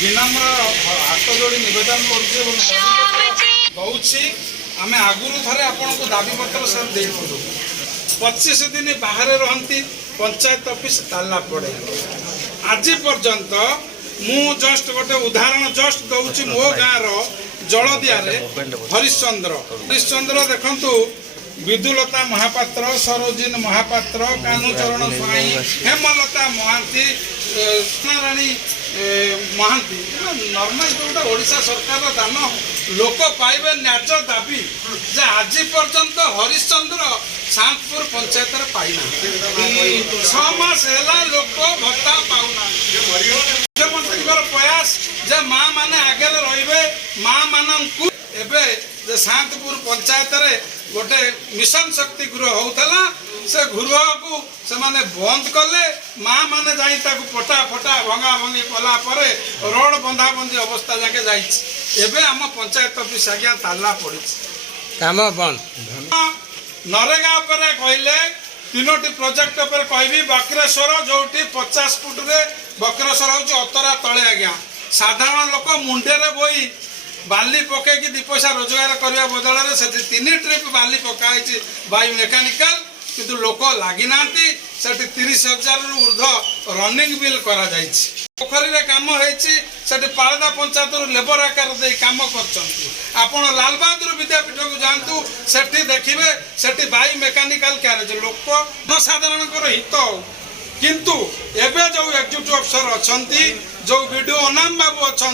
विनम्र हाथ जोड़ी नवेदन करुँची आम आगुरी थे आपन को दाबी पत्र सर देलु 25 दिन बाहर रहती पंचायत ऑफिस ताला पड़े आज पर्यंत मु जस्ट गोटे उदाहरण जस्ट दौची मो गाँव जलदिया हरिश्चंद्र देखु विदुलता महापात्र सरोजिन महापात्र कानुचरण स्वाई हेमलता महांती राणी महांती नॉर्मल जोटा ओडिशा सरकार दान लोक पाइबे न्याय दाबी जे आज पर्यंत हरिश्चंद्र शांतपुर पंचायत पाईना 6 मास है लोक भत्ता पाऊना मुख्यमंत्री प्रयास जे माँ माने आगे रे माँ मानू एबे जे शांतपुर पंचायत रे गोटे मिशन शक्ति गृह होता से गृह को से माने बंद कले माँ माने जाई ताकू पटा फटा भंगा भंगी कला परे रोड बंधा बंधी अवस्था जाके जाइछ एबे हम पंचायत ऑफिस आज्ञा ताला पड़ी काम बंद नरेगा पर कहले 3टी प्रोजेक्ट पर कहबी बक्रेश्वर जोटी 50 फुट रे बक्रेश्वर होची अतरा तळे आज्ञा साधारण लोक मुंडे रे बोई बाली पके कि 2 पैसा रोजगार करने बदल में से 3 ट्रिप बाली पकाई बाई मेकानिकल किंतु लोक लगी ना 30,000 रु ऊर्ध रनिंग बिल करा पोखरी रे काम होती पारदा पंचायत लेबर आकार दे काम कर लाल बहादुर विद्यापीठ को जातु से देखिए से बाई मेकानिकल कैरेज लोक साधारण हित किंतु एबे जो एग्जीक्यूटिव अफसर अच्छी जो वीडियो अनाम बाबू अच्छा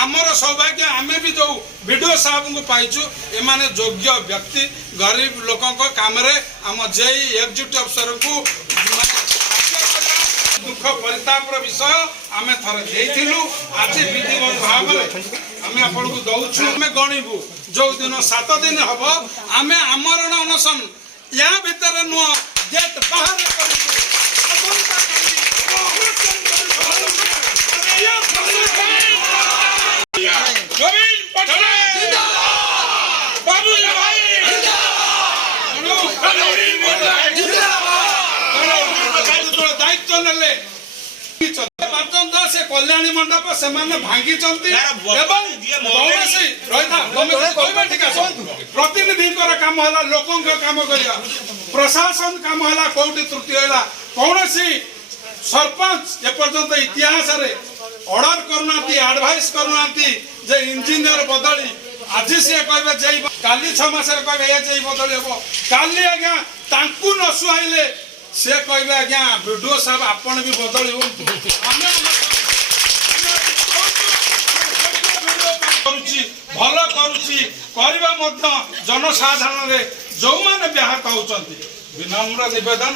आमर सौभाग्य आम भी जो वीडियो साहब को पाइचु एमाने योग्य व्यक्ति गरीब लोकों काम रे आम जेई एग्जीक्यूटिव अफसर को दुख परिताप विषय आम थरे देइथिलु आज विधि भाव में आम आपन को दउछु आम गणिबु जो दिन 7 दिन हबो आम आमरण अनशन या भीतर नुह गेट बाहर करिबु दायित्व ने से कल्याणी मंडप से भांगी प्रतिनिधि काम है लोकों काम करा प्रशासन काम है कौटी त्रुटि है कौन सरपंच एपर्यंत इतिहास ऑर्डर करना एडवाइस करना जे इंजीनियर बदली आज सी कहे जे काली 6 मास कहे जे बदली हम काली आज्ञा तांकु न सुहाइले से कहे आज्ञा वीडियो साहब आपण भी बदली भल कर जनसाधारण जो मैंने व्याहत होती विनम्र निवेदन